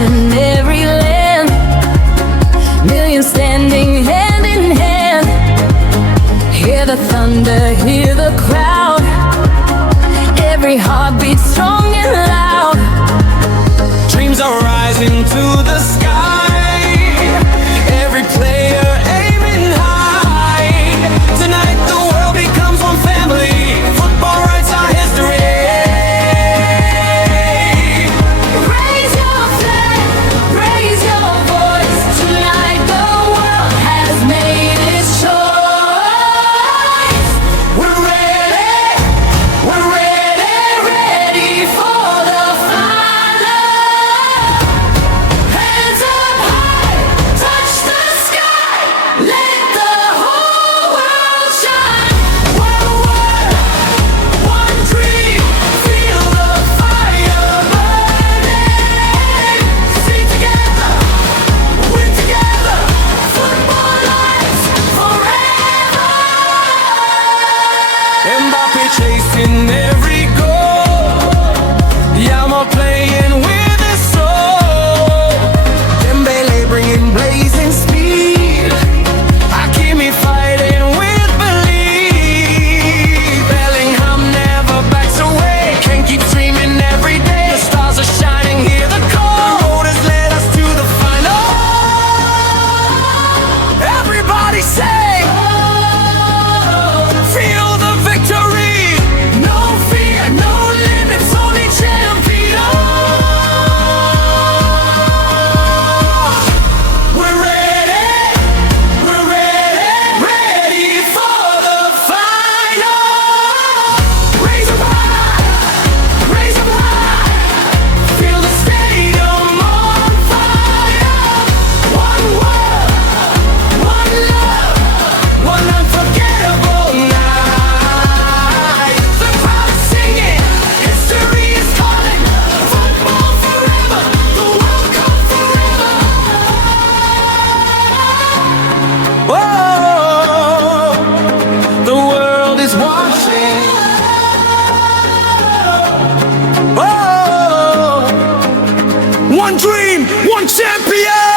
in every land, millions standing hand in hand. Hear the thunder, hear the crowd, every heartbeat strong and loud. Dreams are rising to the sky, every player aiming high. Tonight the world becomes one family, football writes our history. Raise your flag, raise your voice. Tonight the world has made its choice. We're ready, Ready for the final. Hands up high, touch the sky, let the whole world shine. One word, one dream, feel the fire burning. Sing together, win together, football lives forever. Mbappe chasing every goal, Yama playing with his soul, Dembele bringing blazing speed, Hakimi fighting with belief, Bellingham never backs away, can keep streaming every day. The stars are shining, hear the call, the road has led us to the final. Everybody say, feel the victory. No fear, no limits, only champions. We're ready, ready for the final. Raise 'em high, raise 'em high. Feel the stadium on fire. One world, one love, One unforgettable night. the crowd is singing, history is calling. Football forever, the World Cup forever. Oh, the world is watching. Oh, one dream, one champion.